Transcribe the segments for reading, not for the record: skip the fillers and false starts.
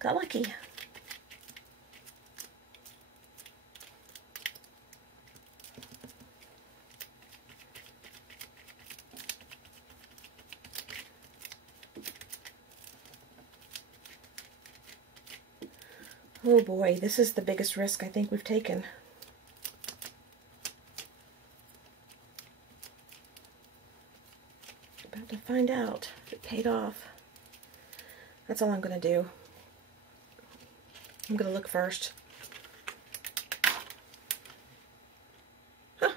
Got lucky. Oh boy, this is the biggest risk I think we've taken. About to find out if it paid off. That's all I'm going to do. I'm going to look first. Huh.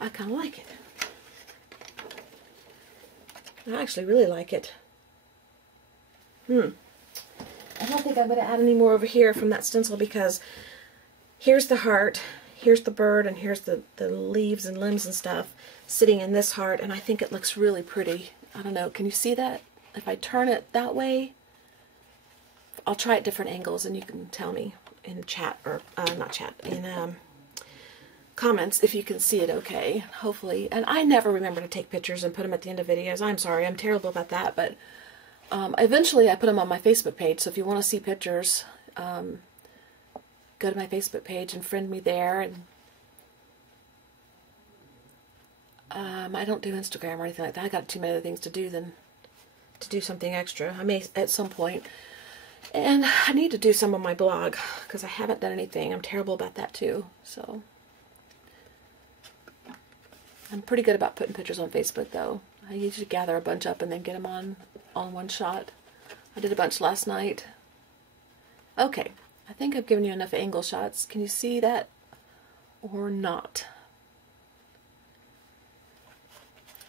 I kind of like it. I actually really like it. I don't think I'm going to add any more over here from that stencil because here's the heart, here's the bird, and here's the leaves and limbs and stuff sitting in this heart, and I think it looks really pretty. I don't know, can you see that? If I turn it that way, I'll try at different angles and you can tell me in chat, or not chat, in comments if you can see it okay, hopefully. And I never remember to take pictures and put them at the end of videos. I'm sorry, I'm terrible about that, but eventually I put them on my Facebook page, so if you want to see pictures, go to my Facebook page and friend me there. And I don't do Instagram or anything like that. I got too many other things to do than to do something extra. I may at some point. And I need to do some on my blog because I haven't done anything. I'm terrible about that too. So I'm pretty good about putting pictures on Facebook though. I usually gather a bunch up and then get them on one shot. I did a bunch last night. Okay, I think I've given you enough angle shots. Can you see that or not?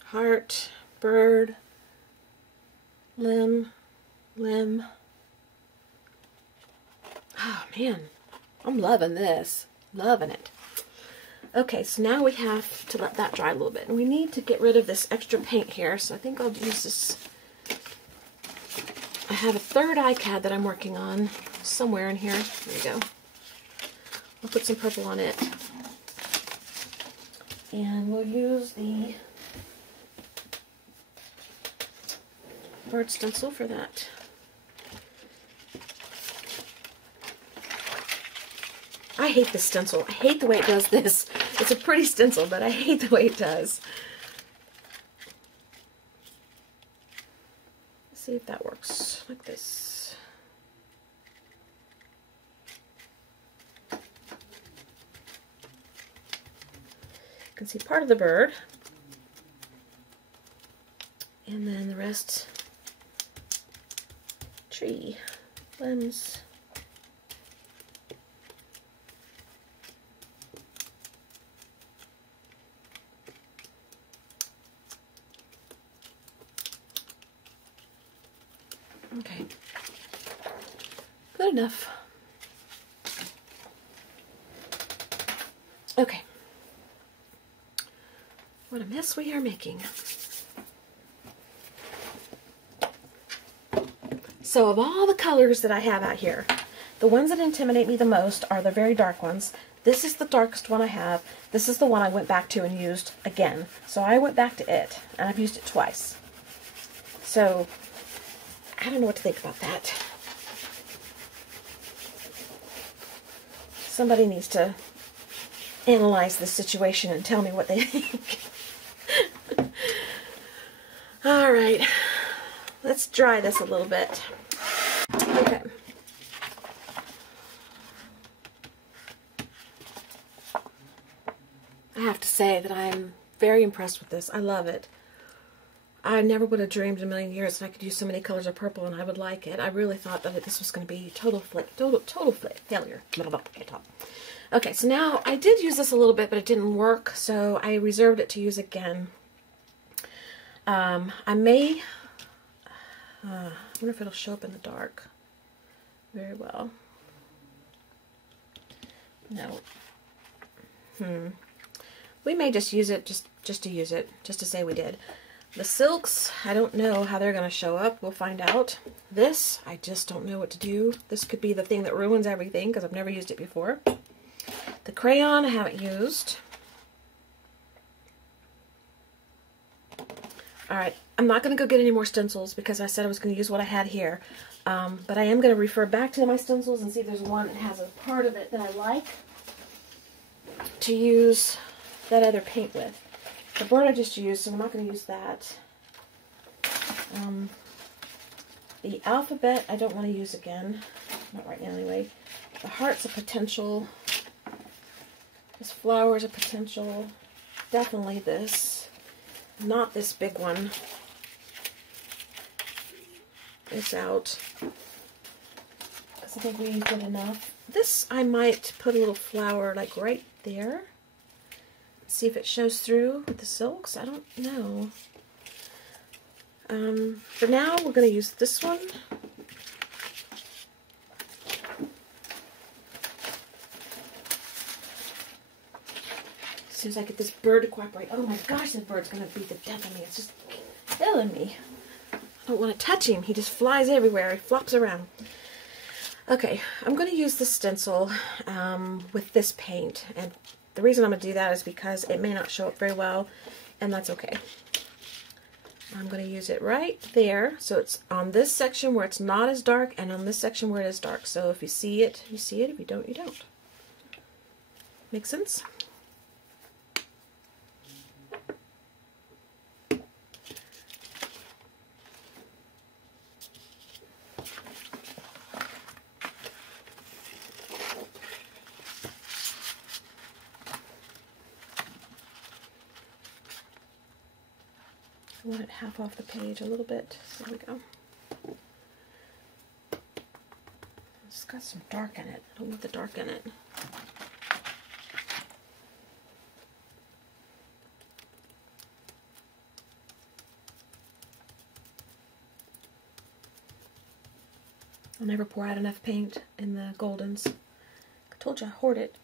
Heart, bird, limb. Oh man, I'm loving this. Loving it. Okay, so now we have to let that dry a little bit. And we need to get rid of this extra paint here, so I think I'll use this. I have a third iCad that I'm working on somewhere in here. There you go. I'll put some purple on it. And we'll use the bird stencil for that. I hate this stencil. I hate the way it does this. It's a pretty stencil, but I hate the way it does. Let's see if that works. Like this. You can see part of the bird. And then the rest, tree, limbs. Okay, good enough. Okay, what a mess we are making. So of all the colors that I have out here, the ones that intimidate me the most are the very dark ones. This is the darkest one I have. This is the one I went back to and used again. So I went back to it, and I've used it twice. So I don't know what to think about that. Somebody needs to analyze this situation and tell me what they think. All right, let's dry this a little bit. Okay. I have to say that I'm very impressed with this. I love it. I never would have dreamed in a million years that I could use so many colors of purple and I would like it. I really thought that this was going to be total failure. Okay, so now I did use this a little bit, but it didn't work, so I reserved it to use again. I may, I wonder if it'll show up in the dark very well. No. We may just use it just to use it, just to say we did. The silks, I don't know how they're going to show up. We'll find out. This, I just don't know what to do. This could be the thing that ruins everything because I've never used it before. The crayon I haven't used. Alright, I'm not going to go get any more stencils because I said I was going to use what I had here. But I am going to refer back to my stencils and see if there's one that has a part of it that I like to use that other paint with. The bird I just used, so I'm not going to use that. The alphabet I don't want to use again. Not right now anyway. The heart's a potential. This flower is a potential. Definitely this. Not this big one. It's out. Because I think we used it enough. This I might put a little flower like right there. See if it shows through with the silks. I don't know. For now, we're going to use this one. As soon as I get this bird to cooperate. Oh my gosh, this bird's going to beat the death of me. It's just killing me. I don't want to touch him. He just flies everywhere. He flops around. Okay, I'm going to use the stencil with this paint. And the reason I'm going to do that is because it may not show up very well, and that's okay. I'm going to use it right there, so it's on this section where it's not as dark, and on this section where it is dark. So if you see it, you see it. If you don't, you don't. Make sense? I want it half off the page a little bit. There we go. It's got some dark in it. I don't want the dark in it. I'll never pour out enough paint in the Goldens. I told you I hoard it.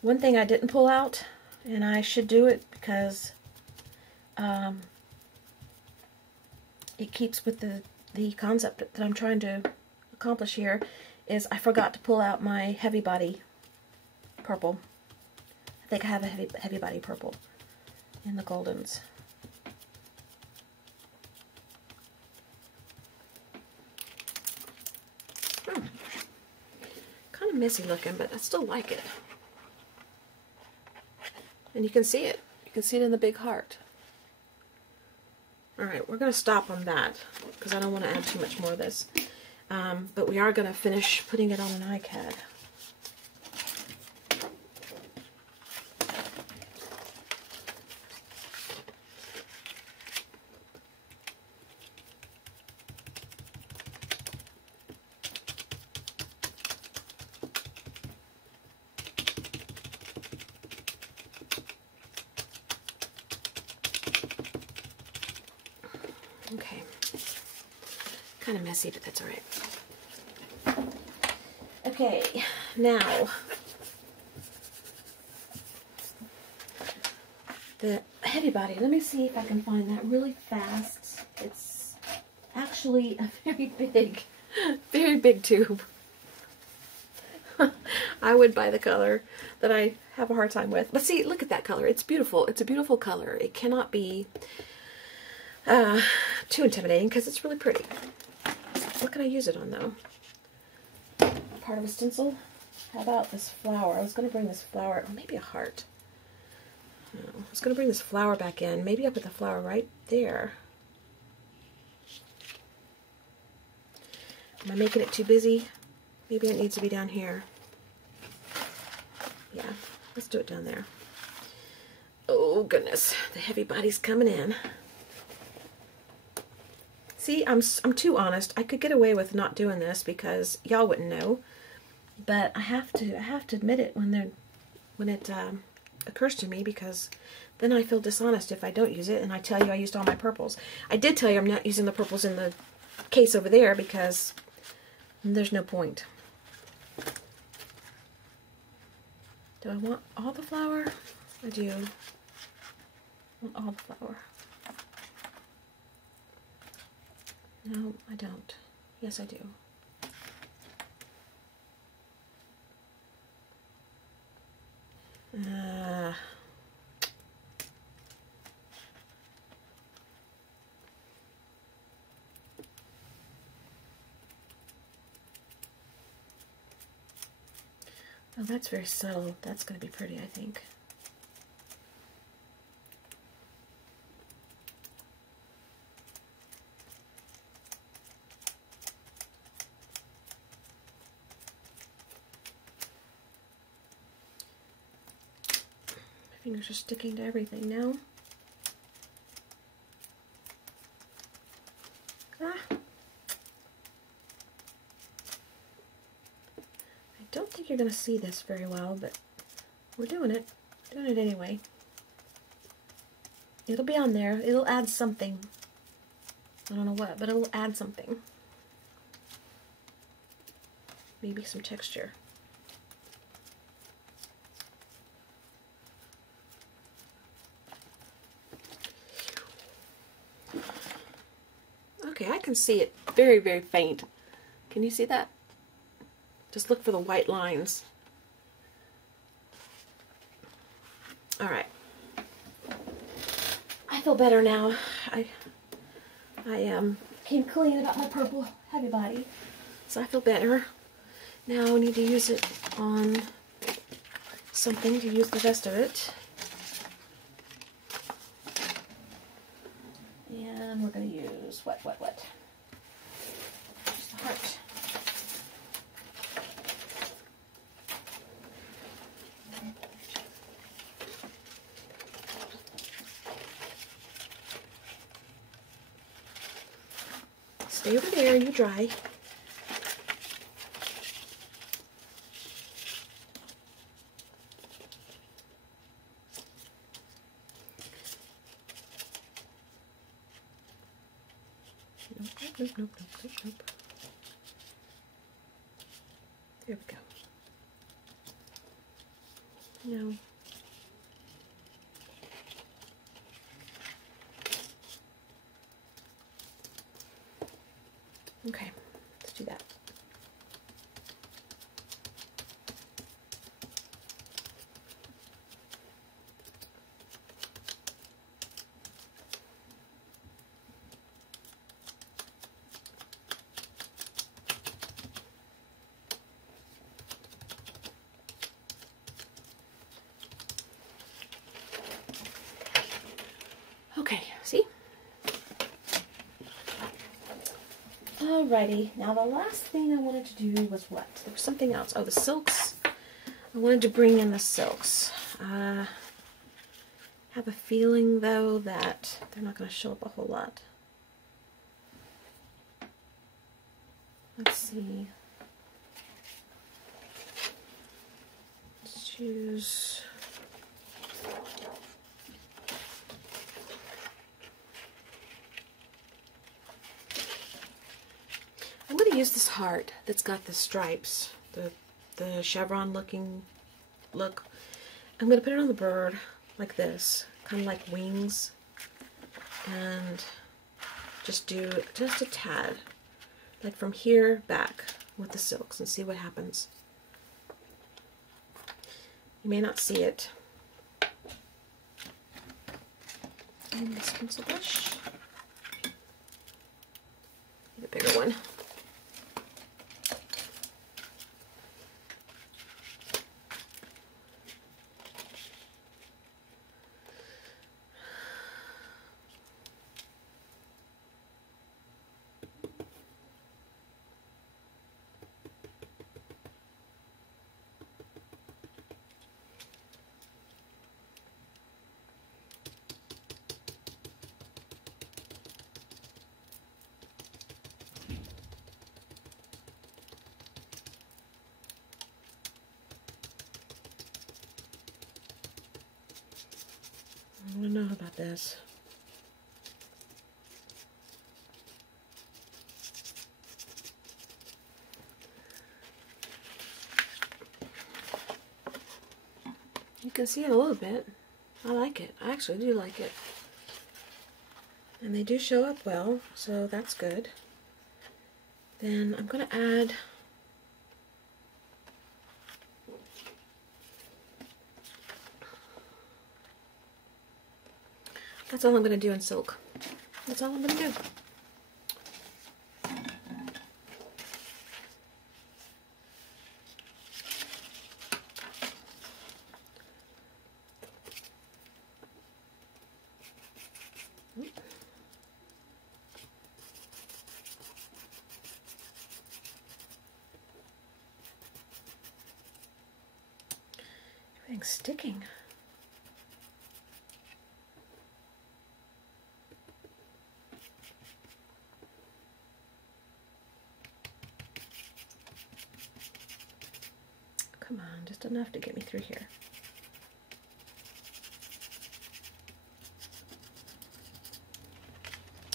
One thing I didn't pull out, and I should do it because it keeps with the concept that I'm trying to accomplish here, is I forgot to pull out my heavy body purple. I think I have a heavy body purple in the Goldens. Kind of messy looking, but I still like it. And you can see it. You can see it in the big heart. Alright, we're going to stop on that because I don't want to add too much more of this. But we are going to finish putting it on an iCad. Okay, kind of messy, but that's all right. Okay, now the heavy body. Let me see if I can find that really fast. It's actually a very big tube. I would buy the color that I have a hard time with. But see, look at that color. It's beautiful. It's a beautiful color. It cannot be too intimidating because it's really pretty. What can I use it on though? Part of a stencil? How about this flower? I was going to bring this flower, or maybe a heart. No, I was going to bring this flower back in. Maybe I'll put the flower right there. Am I making it too busy? Maybe it needs to be down here. Yeah, let's do it down there. Oh goodness, the heavy body's coming in. See, I'm too honest. I could get away with not doing this because y'all wouldn't know, but I have to admit it when it occurs to me, because then I feel dishonest if I don't use it and I tell you I used all my purples. I did tell you I'm not using the purples in the case over there because there's no point. Do I want all the flower? I do. I want all the flower. No, I don't. Yes, I do. Oh, that's very subtle. That's going to be pretty, I think. My fingers are sticking to everything now. Ah! I don't think you're going to see this very well, but we're doing it. Doing it anyway. It'll be on there. It'll add something. I don't know what, but it'll add something. Maybe some texture. Okay, I can see it very, very faint. Can you see that? Just look for the white lines. Alright. I feel better now. I came clean about my purple heavy body. So I feel better. Now we need to use it on something to use the rest of it. And we're going to use what? Just the heart. Stay over there, you dry. Nope. There we go. No. Okay, let's do that. Okay, see? Alrighty, now the last thing I wanted to do was what? There was something else. Oh, the silks. I wanted to bring in the silks. I have a feeling, though, that they're not going to show up a whole lot. Let's see. Let's choose... I'm going to use this heart that's got the stripes, the chevron looking look. I'm going to put it on the bird like this, kind of like wings, and just do just a tad, like from here back with the silks, and see what happens. You may not see it. And this pencil brush, get a bigger one. I don't know about this. You can see it a little bit. I like it. I actually do like it. And they do show up well, so that's good. Then I'm going to add that's all I'm going to do in silk. That's all I'm going to do. Everything's sticking. Come on, just enough to get me through here.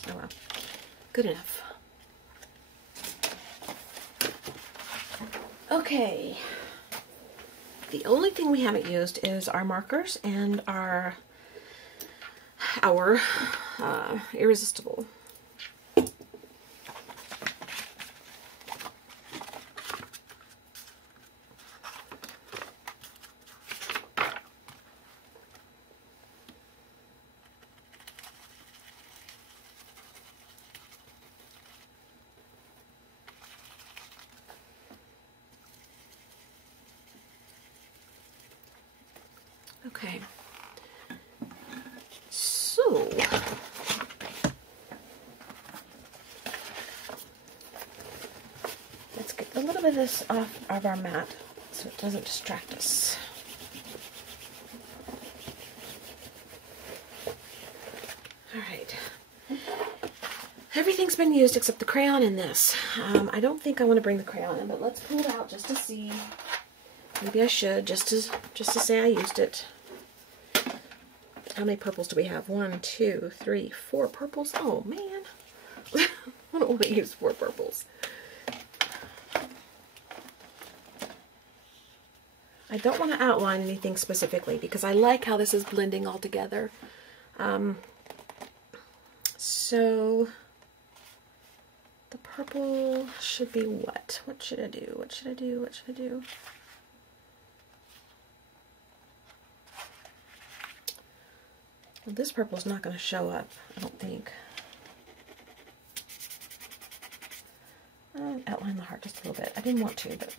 Oh well, good enough. Okay, the only thing we haven't used is our markers and our irresistible. Okay, so let's get a little bit of this off of our mat so it doesn't distract us. All right, everything's been used except the crayon in this. I don't think I want to bring the crayon in, but let's pull it out just to see. Maybe I should, just to say I used it. How many purples do we have? 1, 2, 3, 4 purples. Oh man, I don't want to use 4 purples. I don't want to outline anything specifically because I like how this is blending all together. So the purple should be what? What should I do? What should I do? What should I do? Well, this purple is not going to show up, I don't think. I'll outline the heart just a little bit. I didn't want to, but...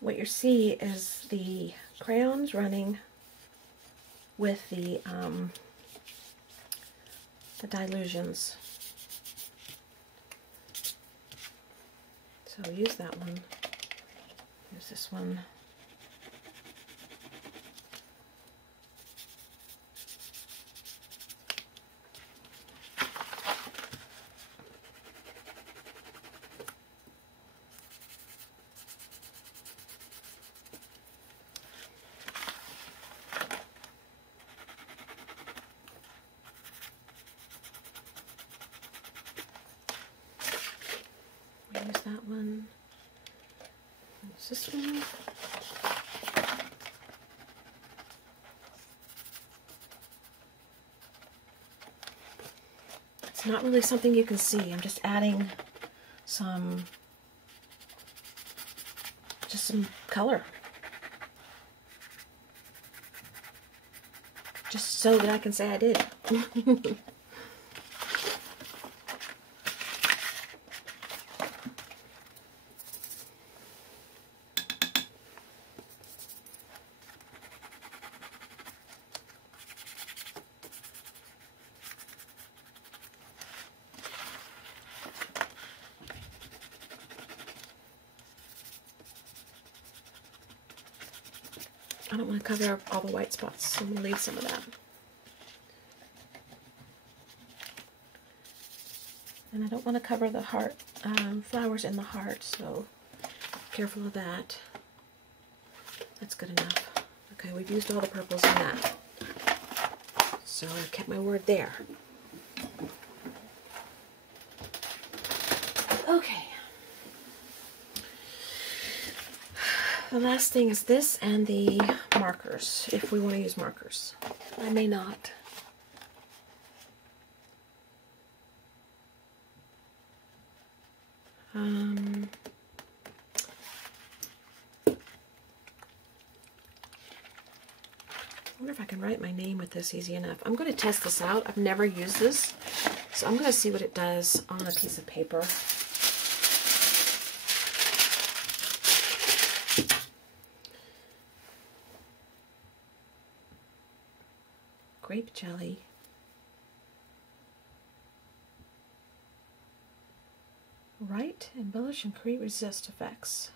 what you see is the crayons running with the dilutions. So use that one. Use this one. Use that one. Use this one. It's not really something you can see. I'm just adding some color. Just so that I can say I did. I don't want to cover up all the white spots, so I'm going to leave some of that. And I don't want to cover the heart, flowers in the heart, so careful of that. That's good enough. Okay, we've used all the purples in that. So I kept my word there. Okay. The last thing is this and the markers, if we want to use markers. I may not. I wonder if I can write my name with this easy enough. I'm going to test this out. I've never used this, so I'm going to see what it does on a piece of paper. Grape jelly. Write, embellish, and create resist effects.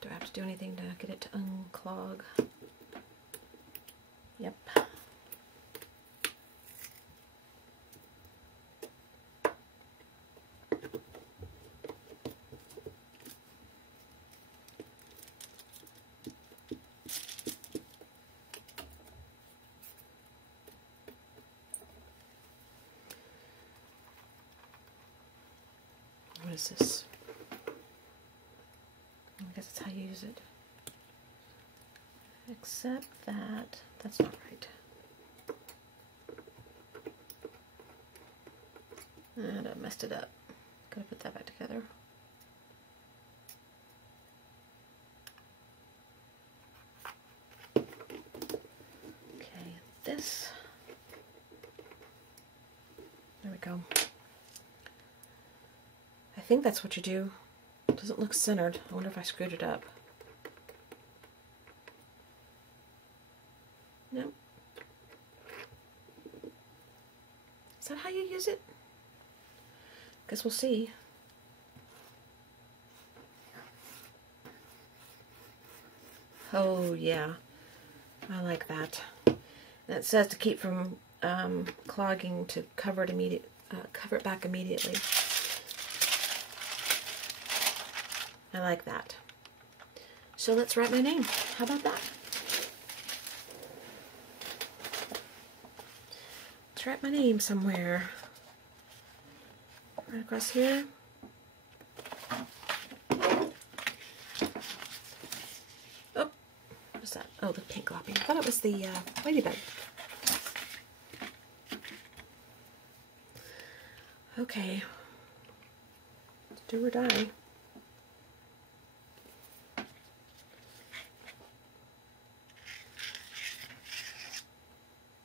Do I have to do anything to get it to unclog? Yep. What is this? I guess that's how you use it. Except that that's not right. And I messed it up. Gotta put that back together. Okay, this. There we go. I think that's what you do. It doesn't look centered. I wonder if I screwed it up. No. Is that how you use it? Guess we'll see. Oh yeah, I like that. And it says to keep from clogging, to cover it back immediately. I like that. So let's write my name. How about that? Let's write my name somewhere. Right across here. Oh, what's that? Oh, the pink gloppy. I thought it was the ladybug. Okay. Do or die.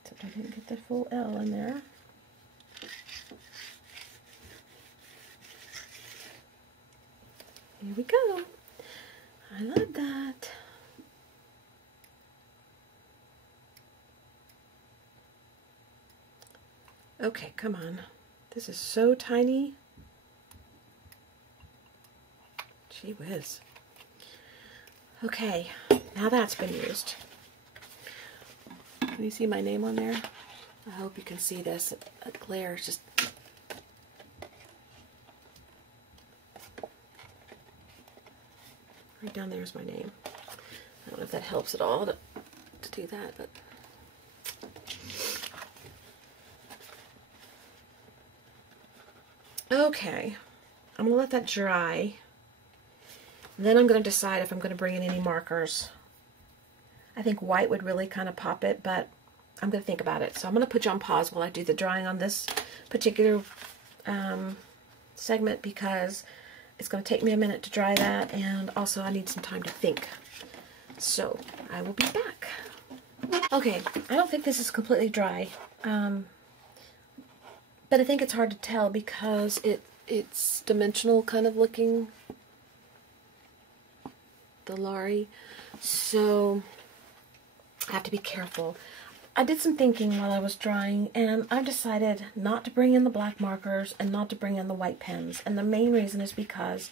Except I didn't get the full L in there. Here we go. I love that. Okay, come on. This is so tiny. Gee whiz. Okay, now that's been used. Can you see my name on there? I hope you can see this. That glare is just... Right down there is my name. I don't know if that helps at all to do that, but... Okay, I'm going to let that dry. Then I'm going to decide if I'm going to bring in any markers. I think white would really kind of pop it, but I'm going to think about it. So I'm going to put you on pause while I do the drawing on this particular segment, because it's going to take me a minute to dry that, and also I need some time to think. So I will be back. Okay, I don't think this is completely dry, but I think it's hard to tell because it's dimensional kind of looking, the Laurie, so I have to be careful. I did some thinking while I was drawing, and I've decided not to bring in the black markers and not to bring in the white pens. And the main reason is because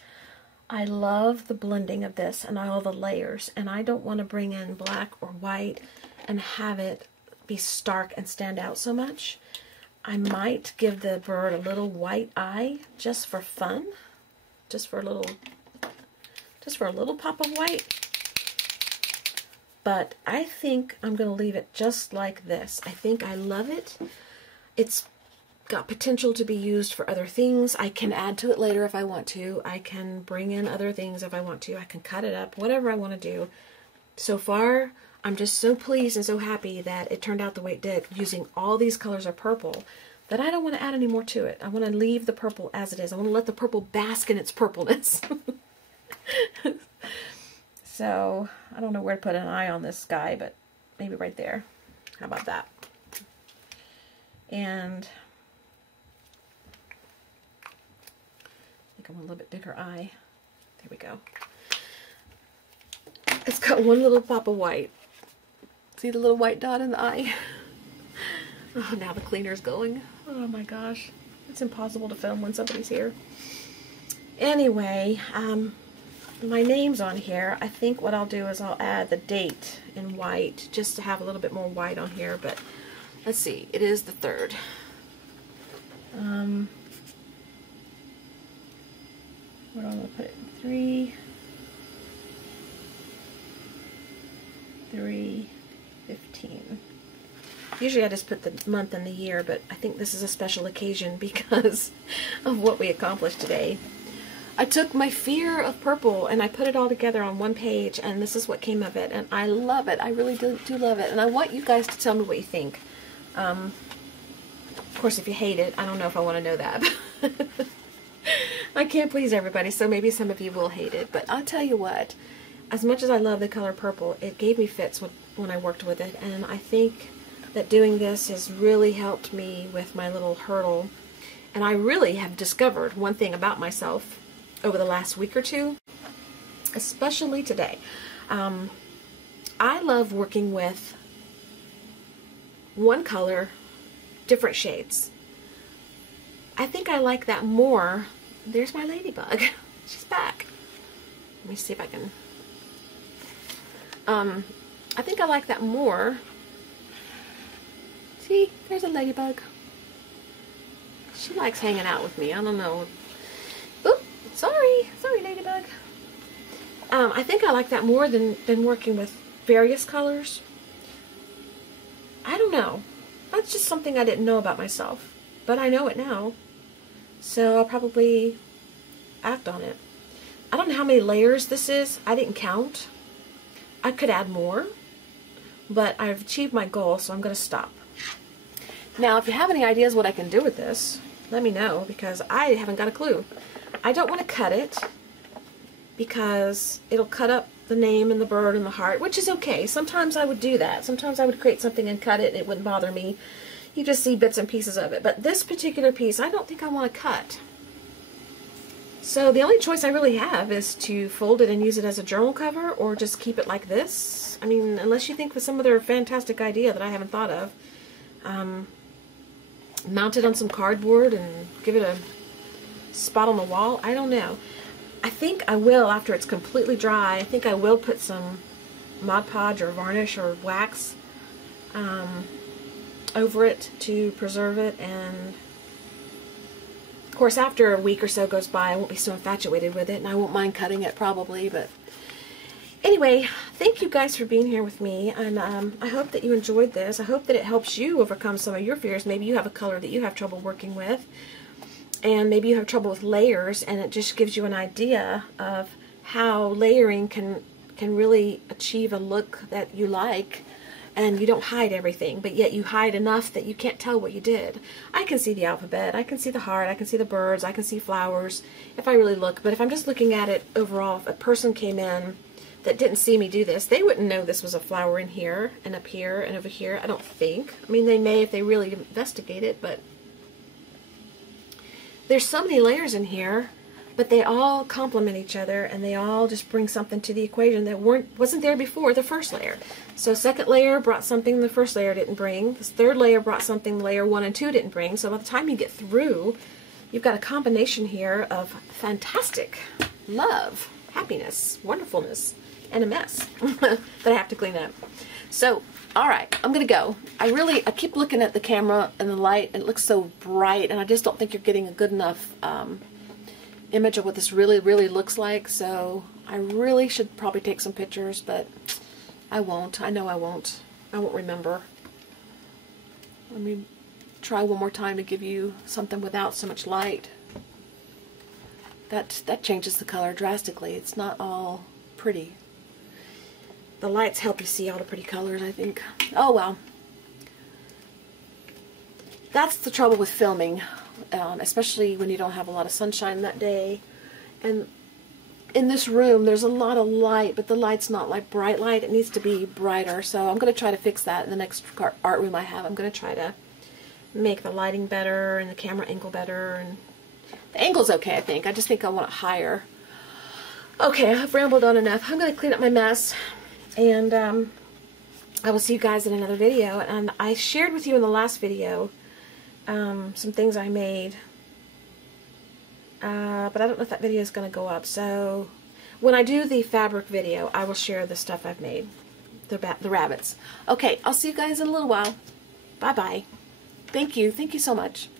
I love the blending of this and all the layers, and I don't want to bring in black or white and have it be stark and stand out so much. I might give the bird a little white eye just for fun, just for a little pop of white. But I think I'm going to leave it just like this. I think I love it. It's got potential to be used for other things. I can add to it later if I want to. I can bring in other things if I want to. I can cut it up, whatever I want to do. So far, I'm just so pleased and so happy that it turned out the way it did, using all these colors of purple, that I don't want to add any more to it. I want to leave the purple as it is. I want to let the purple bask in its purpleness. So, I don't know where to put an eye on this guy, but maybe right there. How about that? And I think I want a little bit bigger eye. There we go. It's got one little pop of white. See the little white dot in the eye? Oh, now the cleaner's going. Oh my gosh. It's impossible to film when somebody's here. Anyway, my name's on here. I think what I'll do is I'll add the date in white just to have a little bit more white on here, but let's see. It is the 3rd. Where do I want to put it? 3/15. Usually I just put the month and the year, but I think this is a special occasion because of what we accomplished today. I took my fear of purple and I put it all together on one page, and this is what came of it, and I love it. I really do love it, and I want you guys to tell me what you think. Of course, if you hate it, I don't know if I want to know that. I can't please everybody, so maybe some of you will hate it, but I'll tell you what, as much as I love the color purple, it gave me fits when I worked with it, and I think that doing this has really helped me with my little hurdle. And I really have discovered one thing about myself over the last week or two, especially today. I love working with one color, different shades. I think I like that more. There's my ladybug. She's back. Let me see if I can. I think I like that more. See, there's a ladybug. She likes hanging out with me. I don't know. Oop, sorry ladybug. I think I like that more than working with various colors. I don't know. That's just something I didn't know about myself, but I know it now. So I'll probably act on it. I don't know how many layers this is. I didn't count. I could add more, but I've achieved my goal, so I'm going to stop. Now, if you have any ideas what I can do with this, let me know, because I haven't got a clue. I don't want to cut it because it'll cut up the name and the bird and the heart, which is okay. Sometimes I would do that. Sometimes I would create something and cut it and it wouldn't bother me. You just see bits and pieces of it. But this particular piece, I don't think I want to cut. So the only choice I really have is to fold it and use it as a journal cover, or just keep it like this. I mean, unless you think of some other fantastic idea that I haven't thought of. Mount it on some cardboard and give it a spot on the wall. I don't know. I think I will, after it's completely dry, I think I will put some Mod Podge or varnish or wax over it to preserve it. And of course, after a week or so goes by, I won't be so infatuated with it, and I won't mind cutting it probably. But anyway, thank you guys for being here with me, and I hope that you enjoyed this. I hope that it helps you overcome some of your fears. Maybe you have a color that you have trouble working with, and maybe you have trouble with layers, and it just gives you an idea of how layering can really achieve a look that you like, and you don't hide everything, but yet you hide enough that you can't tell what you did. I can see the alphabet, I can see the heart, I can see the birds, I can see flowers if I really look, but if I'm just looking at it overall, if a person came in that didn't see me do this, they wouldn't know this was a flower in here and up here and over here, I don't think. I mean, they may if they really investigate it, but there's so many layers in here, but they all complement each other, and they all just bring something to the equation that wasn't there before the first layer. So second layer brought something the first layer didn't bring. This third layer brought something layer 1 and 2 didn't bring. So by the time you get through, you've got a combination here of fantastic love, happiness, wonderfulness, and a mess that I have to clean up. So Alright, I'm going to go. I keep looking at the camera and the light, and it looks so bright, and I just don't think you're getting a good enough image of what this really, really looks like. So I really should probably take some pictures, but I won't. I know I won't. I won't remember. Let me try one more time to give you something without so much light. That changes the color drastically. It's not all pretty. The lights help you see all the pretty colors, I think. Oh well. That's the trouble with filming, especially when you don't have a lot of sunshine that day. And in this room, there's a lot of light, but the light's not like bright light. It needs to be brighter. So I'm going to try to fix that in the next art room I have. I'm going to try to make the lighting better and the camera angle better. And the angle's okay, I think. I just think I want it higher. Okay, I've rambled on enough. I'm going to clean up my mess. And I will see you guys in another video. And I shared with you in the last video some things I made. But I don't know if that video is going to go up. So when I do the fabric video, I will share the stuff I've made. The rabbits. Okay, I'll see you guys in a little while. Bye-bye. Thank you. Thank you so much.